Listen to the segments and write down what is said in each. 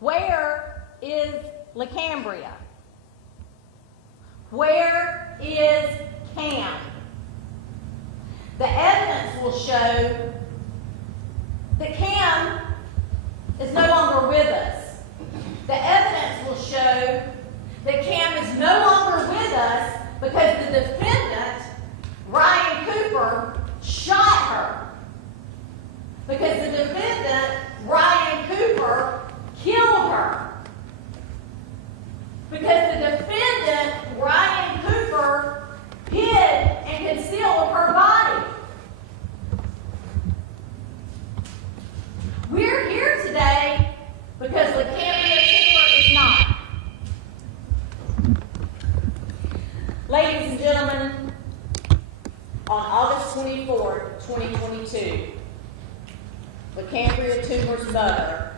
Where is Lacambria? Where is Cam? The evidence will show that Cam is no longer with us. The evidence will show that Cam is no longer with us because the defendant, Ryan Cooper, shot her. Because the defendant, Ryan Cooper, killed her. Because the defendant, Ryan Cooper, hid and concealed her body. We're here today because Lacambria Toomer is not. Ladies and gentlemen, on August 24, 2022, Lacambria Toomer's mother,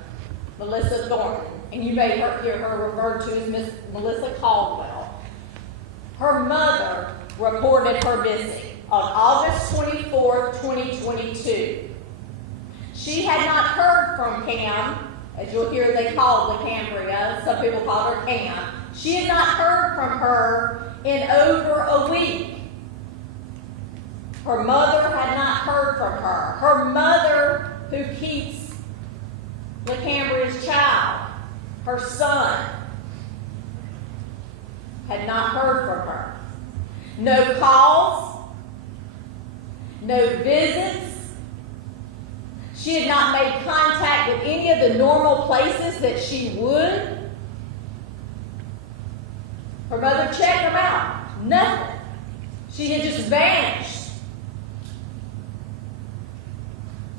Melissa Thornton, and you may hear her referred to as Miss Melissa Caldwell, her mother reported her missing on August 24, 2022. She had not heard from Cam, as you'll hear they call Lacambria, some people call her Cam. She had not heard from her in over a week. Her mother had not heard from her. Her mother, who keeps Lacambria's child, her son, had not heard from her. No calls, no visits. She had not made contact with any of the normal places that she would. Her mother checked her out. Nothing. She had just vanished.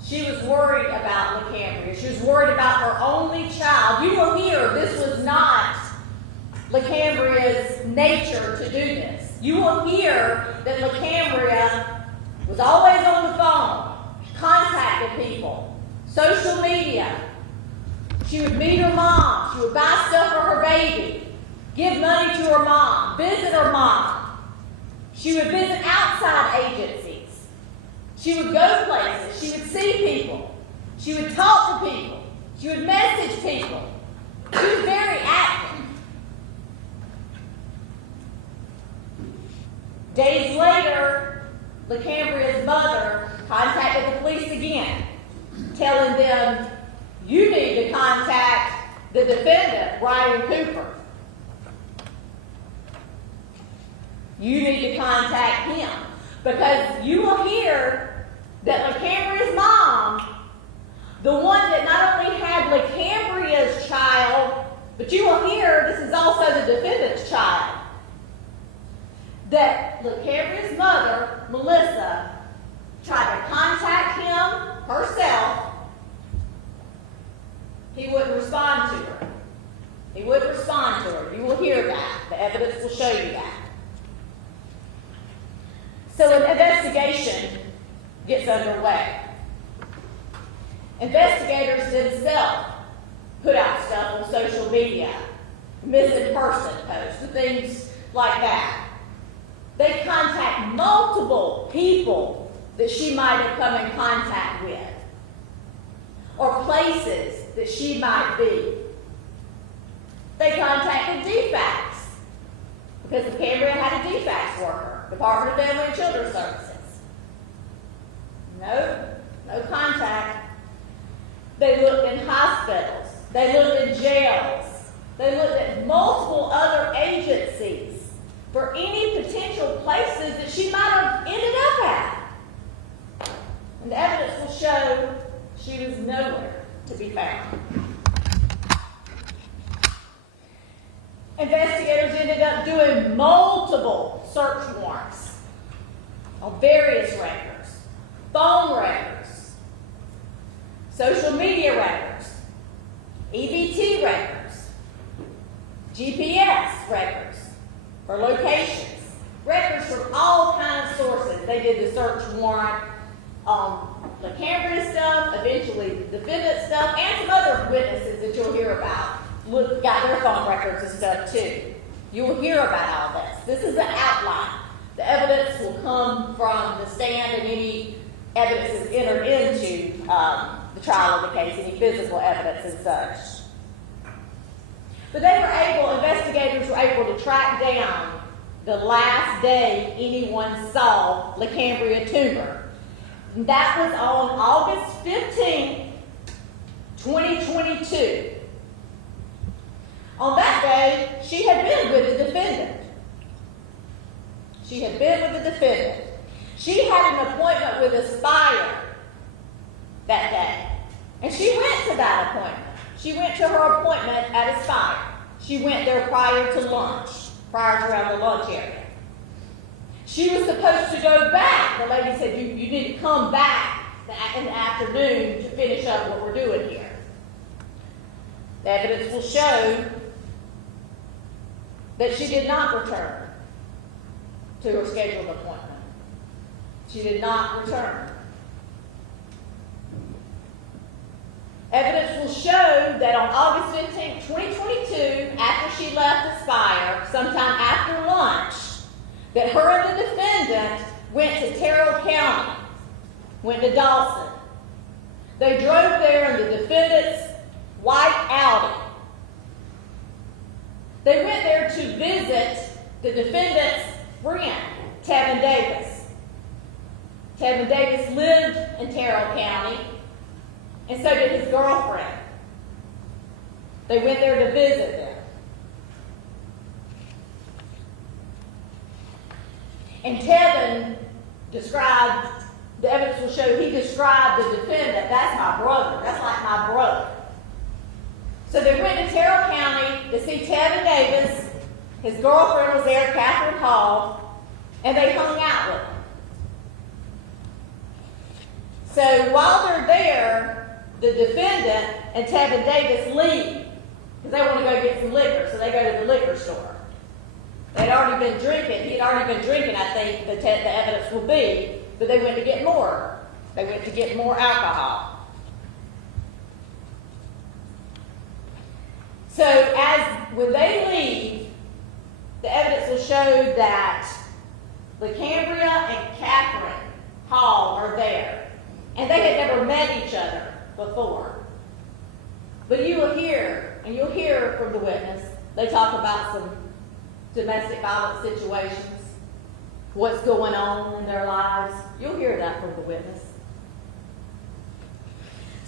She was worried about Lacambria. She was worried about her only child. You will hear this was not Lacambria's nature to do this. You will hear that Lacambria was always on the phone, contacted people, social media. She would meet her mom. She would buy stuff for her baby, give money to her mom, visit her mom. She would visit outside agencies. She would go places. She would see people. She would talk to people. She would message people. She was very active. Days later, Lacambria's mother contacted the police again, telling them, you need to contact the defendant, Ryan Cooper. You need to contact him. Because you will hear that Lacambria's mom, the one that not only had Lacambria's child, but you will hear this is also the defendant's child, that Lacambria's mother, Melissa, tried to contact him herself. He wouldn't respond to her. He wouldn't respond to her. You will hear that. The evidence will show you that. So an investigation gets underway. Investigators themselves put out stuff on social media, missing person posts, and things like that. They contact multiple people that she might have come in contact with, or places that she might be. They contacted DFACS, because Lacambria had a DFACS worker. Department of Family and Children's Services. No contact. They looked in hospitals. They looked in jails. They looked at multiple other agencies for any potential places that she might have ended up at. And the evidence will show she was nowhere to be found. Investigators ended up doing multiple search warrants on various records, phone records, social media records, EBT records, GPS records for locations, records from all kinds of sources. They did the search warrant on Lacambria stuff, eventually the defendant stuff, and some other witnesses that you'll hear about. Got their phone records and stuff too. You will hear about all this. This is an outline. The evidence will come from the stand and any evidence is entered into the trial of the case, any physical evidence and such. But investigators were able to track down the last day anyone saw Lacambria Toomer. And that was on August 15th, 2022. On that day, she had been with the defendant. She had an appointment with Aspire that day. And she went to that appointment. She went to her appointment at Aspire. She went there prior to around the lunch area. She was supposed to go back. The lady said, you need to come back in the afternoon to finish up what we're doing here. The evidence will show that she did not return to her scheduled appointment. She did not return. Evidence will show that on August 15, 2022, after she left Aspire, sometime after lunch, that her and the defendant went to Terrell County, went to Dawson. They drove there in the defendant's white Audi. They went there to visit the defendant's friend, Tevin Davis. Tevin Davis lived in Terrell County, and so did his girlfriend. They went there to visit them. And Tevin described, the evidence will show he described the defendant, that's my brother, that's like my brother. So they went to Terrell County to see Tevin Davis. His girlfriend was there, Catherine Hall, and they hung out with him. So while they're there, the defendant and Tevin Davis leave because they want to go get some liquor, so they go to the liquor store. They'd already been drinking. He'd already been drinking, I think, the evidence will be, but they went to get more. They went to get more alcohol. So when they leave, the evidence will show that Lacambria and Catherine Hall are there. And they had never met each other before. But you'll hear from the witness, they talk about some domestic violence situations, what's going on in their lives. You'll hear that from the witness.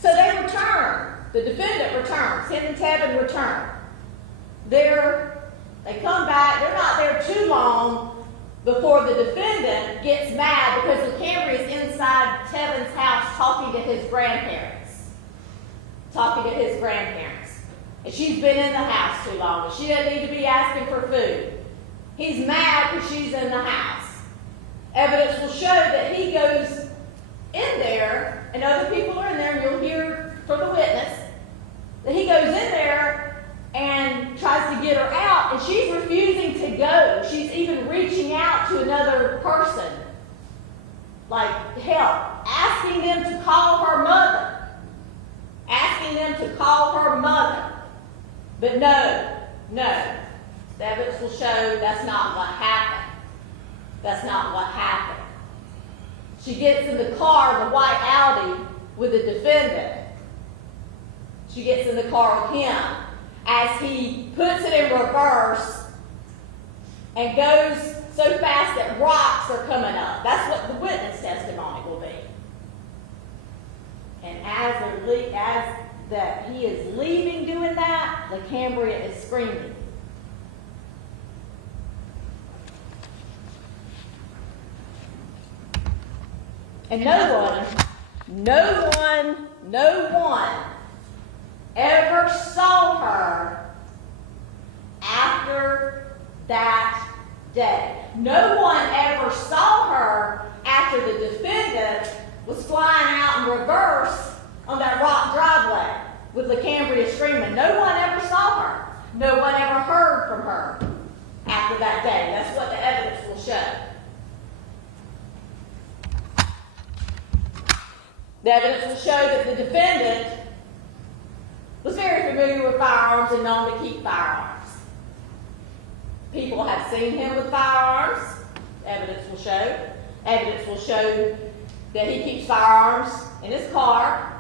So they return. The defendant returns. Him and Tevin return. They come back. They're not there too long before the defendant gets mad because Lacambria is inside Tevin's house talking to his grandparents. And she's been in the house too long. And she doesn't need to be asking for food. He's mad because she's in the house. Evidence will show that he goes in there, and other people are in there, and you'll hear from the witness that he goes in there and tries to get her out, and she's refusing to go. She's even reaching out to another person, like help, asking them to call her mother. But no. The evidence will show that's not what happened. She gets in the car, the white Audi, with the defendant. She gets in the car with him as he puts it in reverse and goes so fast that rocks are coming up. That's what the witness testimony will be. And as he is leaving doing that, Lacambria is screaming. And no one ever saw her after that day. No one ever saw her after the defendant was flying out in reverse on that rock driveway with Lacambria screaming. No one ever saw her. No one ever heard from her after that day. That's what the evidence will show. The evidence will show that the defendant was very familiar with firearms and known to keep firearms. People have seen him with firearms. Evidence will show. Evidence will show that he keeps firearms in his car.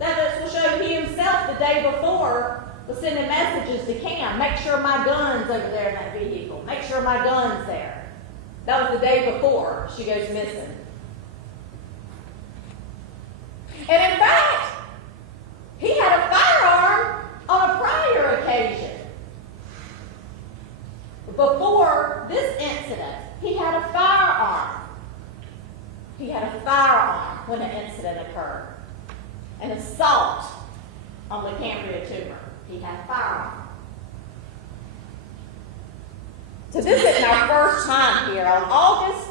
The evidence will show he himself the day before was sending messages to Cam, make sure my gun's over there in that vehicle. Make sure my gun's there. That was the day before she goes missing. And in fact, he had a firearm on a prior occasion. Before this incident, he had a firearm. He had a firearm when the incident occurred. An assault on Lacambria Toomer. He had a firearm. So this isn't our first time here. On August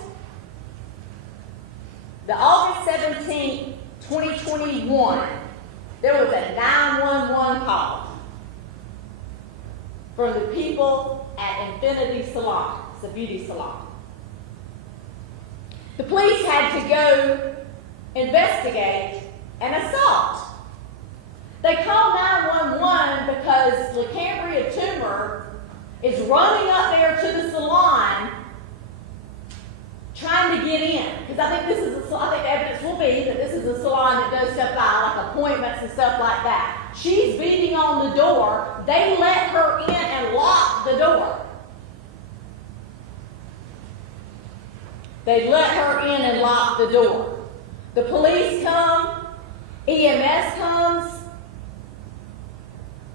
17th, 2021, there was a 911 call from the people at Infinity Salon. It's a beauty salon. The police had to go investigate an assault. They called 911 because Lacambria Toomer is running up there to the salon trying to get in. Because I think the evidence will be that this is a salon that does stuff like appointments and stuff like that. She's beating on the door. They let her in and lock the door. They let her in and lock the door. The police come, EMS comes,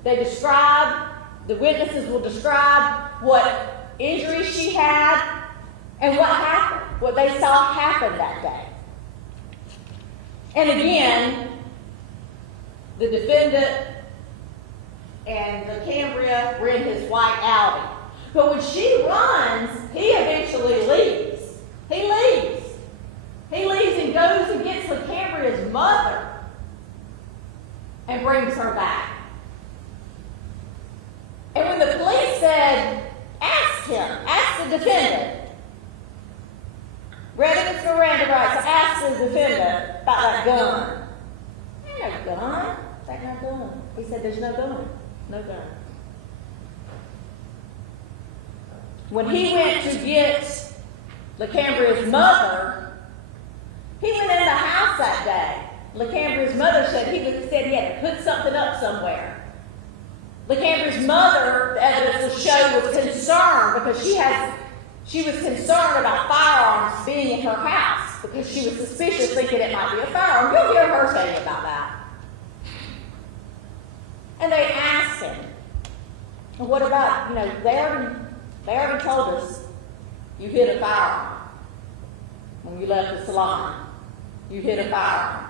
they describe, the witnesses will describe what injuries she had and what happened, what they saw happen that day. And again, the defendant and Lacambria were in his white Audi. But when she runs, he eventually leaves. He leaves. He leaves and goes and gets Lacambria's mother and brings her back. And when the police said, ask the defendant, read against Miranda rights, ask the defendant about that gun. There's no gun. There's no gun. He said, there's no gun. No gun. When he went to get Lacambria's mother, he went in the house that day. Lacambria's mother said he had to put something up somewhere. Lacambria's mother, the evidence will show, was concerned because she was concerned about firearms being in her house because she was suspicious, thinking it might be a firearm. You'll hear her tell you about that. And they asked him, well, what about, they already told us you hid a firearm when you left the salon. You hid a firearm.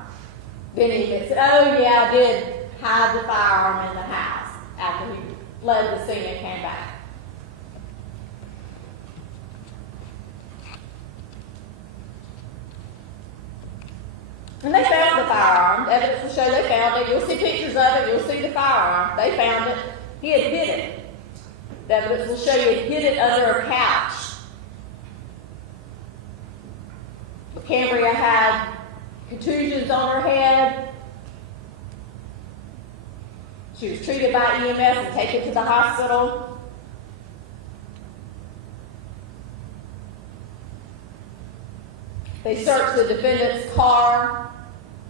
Then he said, oh yeah, I did hide the firearm in the house after he led the scene and came back. And they found the firearm. The evidence will show they found it. You'll see pictures of it. You'll see the firearm. They found it. He had hid it. The evidence will show you he hid it under a couch. Lacambria had contusions on her head. She was treated by EMS and taken to the hospital. They searched the defendant's car.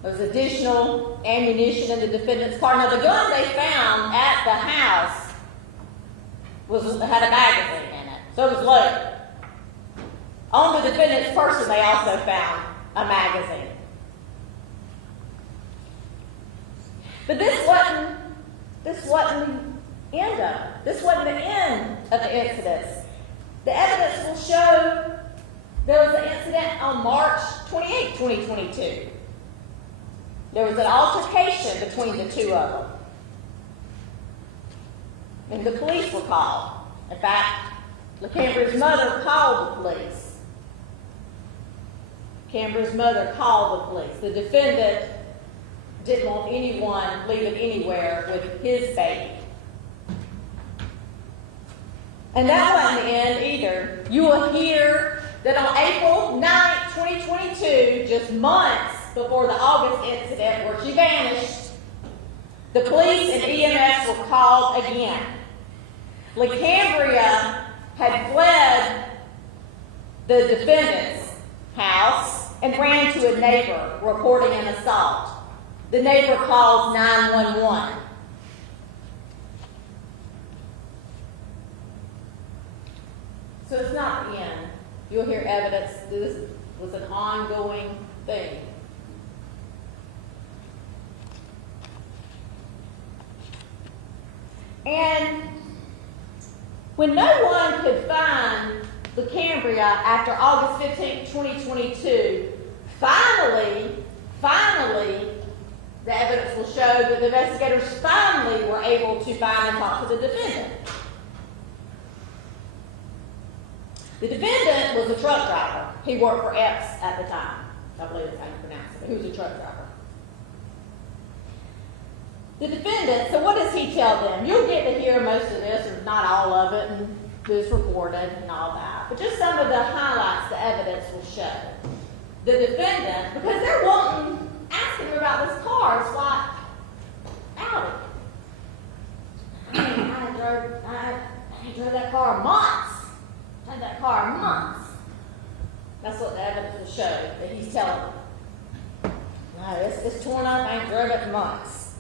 There was additional ammunition in the defendant's car. Now, the gun they found at the house had a magazine in it, so it was loaded. On the defendant's person, they also found a magazine. But this wasn't the end of it. This wasn't the end of the incidents. The evidence will show there was an incident on March 28, 2022. There was an altercation between the two of them. And the police were called. In fact, Lacambria's mother called the police. Lacambria's mother called the police. The defendant didn't want anyone leaving anywhere with his baby. And that wasn't the end either. You will hear that on April 9, 2022, just months before the August incident where she vanished, the police and EMS were called again. Lacambria had fled the defendant's house and ran to a neighbor reporting an assault. The neighbor calls 911. So it's not the end. You'll hear evidence that this was an ongoing thing. And when no one could find Lacambria after August 15, 2022, finally, the evidence will show that the investigators finally were able to find and talk to the defendant. The defendant was a truck driver. He worked for Epps at the time. I believe that's how you pronounce it, but he was a truck driver. The defendant, so what does he tell them? You'll get to hear most of this, or not all of it, and who's recorded and all that. But just some of the highlights the evidence will show. The defendant, because they're asking him about this car, it's like, Audi. I drove that car months. I had that car months. That's what the evidence will show, that he's telling them. No, it's torn up, I ain't drove it in months.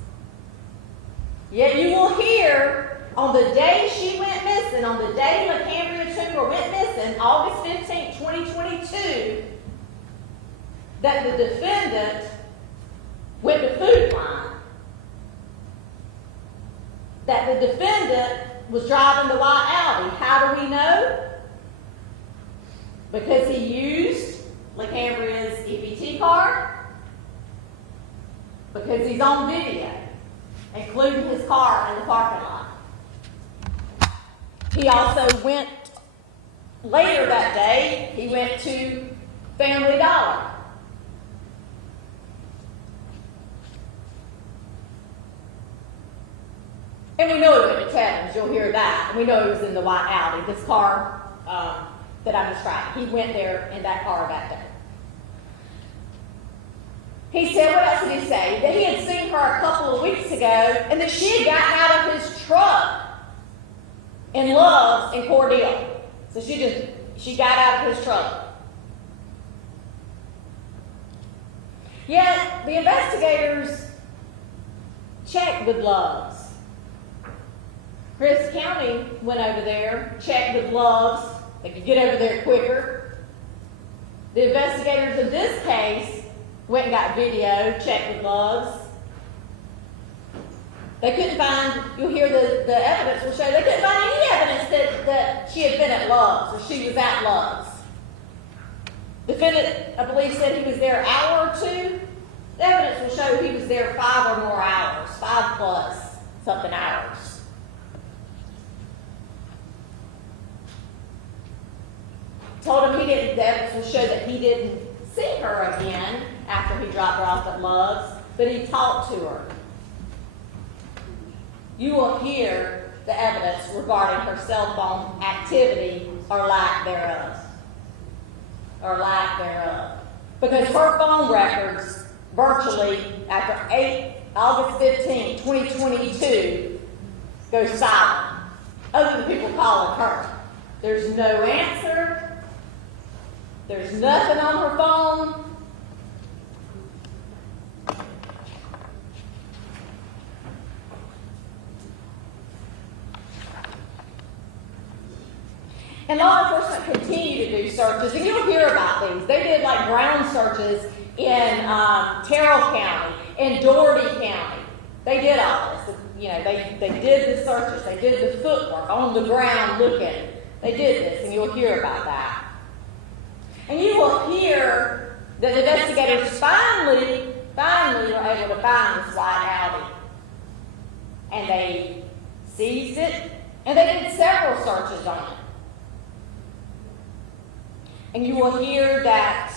Yet you will hear, on the day she went missing, on the day Lacambria Toomer went missing, August 15, 2022, that the defendant went to Food Line. That the defendant was driving the white Audi. How do we know? Because he used Lacambria's EBT card. Because he's on video, including his car in the parking lot. He also went, later that day, he went to Family Dollar. And we know he went to Tevins, you'll hear that. And we know he was in the white Audi, this car that I'm describing. He went there in that car that day. He said, what else did he say? That he had seen her a couple of weeks ago and that she had gotten out of his truck in Love's in Cordele. So she got out of his truck. Yet the investigators checked with Love's. Chris County went over there, checked with Love's. They could get over there quicker. The investigators in this case went and got video, checked with Love's. They couldn't find, you'll hear the evidence will show, they couldn't find any evidence that she had been at Love's or she was at Love's. The defendant, I believe, said he was there an hour or two. The evidence will show he was there 5 or more hours, 5 plus something hours. Told him the evidence will show that he didn't see her again after he dropped her off at Love's, but he talked to her. You will hear the evidence regarding her cell phone activity or lack thereof. Because her phone records virtually after August 15, 2022 go silent, other than people calling her. There's no answer. There's nothing on her phone. And law enforcement continue to do searches, and you'll hear about these. They did like ground searches in Terrell County, in Doherty County. They did all this. You know, they did the searches. They did the footwork on the ground looking. They did this, and you'll hear about that. And you will hear that the investigators finally were able to find this white Audi. And they seized it, and they did several searches on it. And you will hear that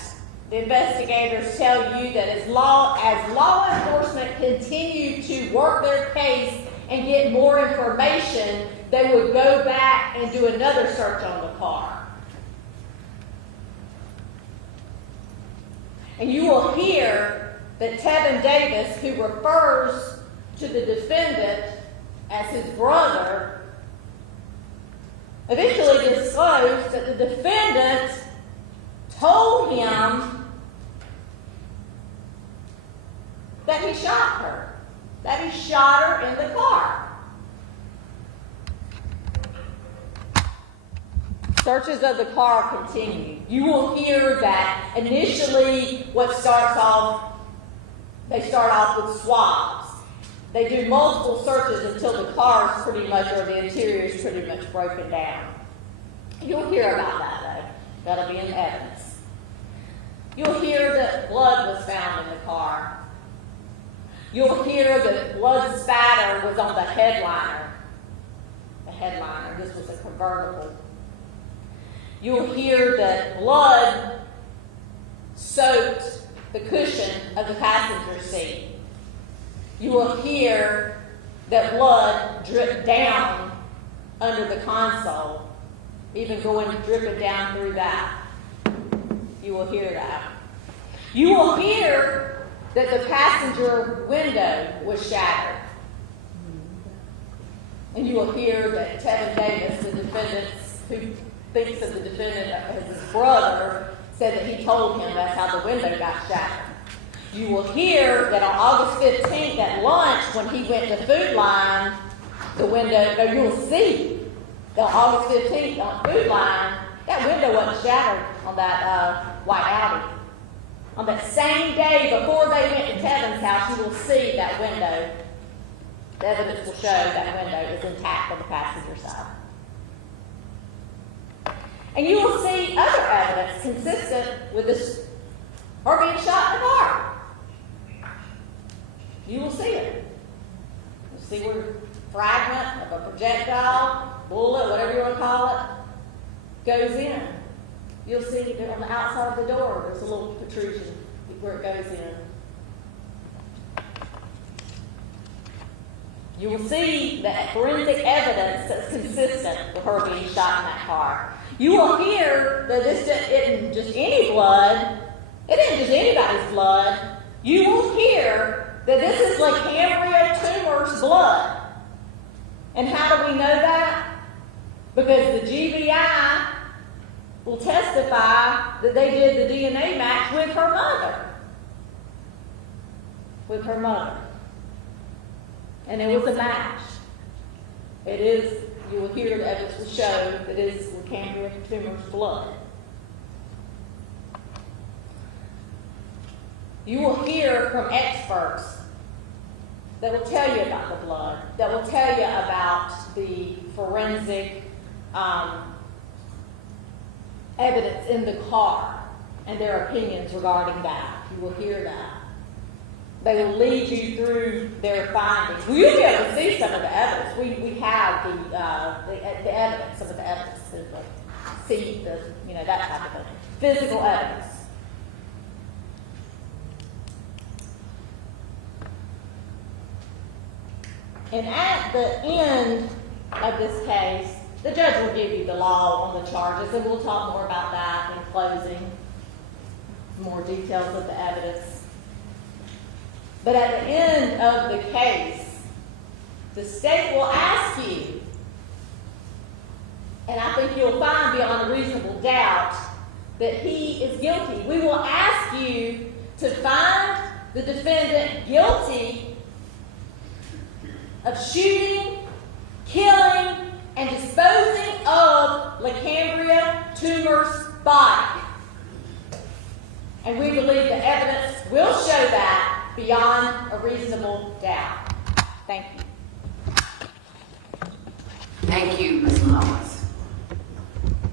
the investigators tell you that as law enforcement continued to work their case and get more information, they would go back and do another search on the car. And you will hear that Tevin Davis, who refers to the defendant as his brother, eventually disclosed that the defendant told him that he shot her, that he shot her in the car. Searches of the car continue. You will hear that initially they start off with swabs. They do multiple searches until the car is pretty much, or the interior is pretty much broken down. You'll hear about that though. That'll be in evidence. You'll hear that blood was found in the car. You'll hear that blood spatter was on the headliner. The headliner, this was a convertible. You'll hear that blood soaked the cushion of the passenger seat. You will hear that blood dripped down under the console, even dripping down through that. You will hear that. You will hear that the passenger window was shattered. And you will hear that Tevin Davis, the defendant, who thinks of the defendant as his brother, said that he told him that's how the window got shattered. You will hear that on August 15th at lunch, when he went to Food Line, you will see that on August 15th on Food Line, that window wasn't shattered on that white Audi. On that same day before they went to Tevin's house, you will see that window. The evidence will show that window is intact on the passenger side. And you will see other evidence consistent with her being shot in the car. You will see it. You'll see where a fragment of a projectile, bullet, whatever you want to call it, goes in. You'll see that on the outside of the door, there's a little protrusion where it goes in. You will see that forensic evidence that's consistent with her being shot in that car. You will hear that this isn't just any blood. It isn't just anybody's blood. You will hear that this is Lacambria Toomer's blood. And how do we know that? Because the GBI will testify that they did the DNA match with her mother. With her mother. And it was a match. You will hear the evidence will show that it is Lacambria Toomer's blood. You will hear from experts that will tell you about the blood, that will tell you about the forensic evidence in the car and their opinions regarding that. You will hear that. They will lead you through their findings. Well, you'll be able to see some of the evidence. We have the evidence, some of the evidence to see that type of thing. Physical evidence. And at the end of this case, the judge will give you the law on the charges, and we'll talk more about that in closing, more details of the evidence. But at the end of the case, the state will ask you, and I think you'll find beyond a reasonable doubt that he is guilty. We will ask you to find the defendant guilty of shooting, killing, and disposing of Lacambria Toomer's body. And we believe the evidence will show that beyond a reasonable doubt. Thank you. Thank you, Ms.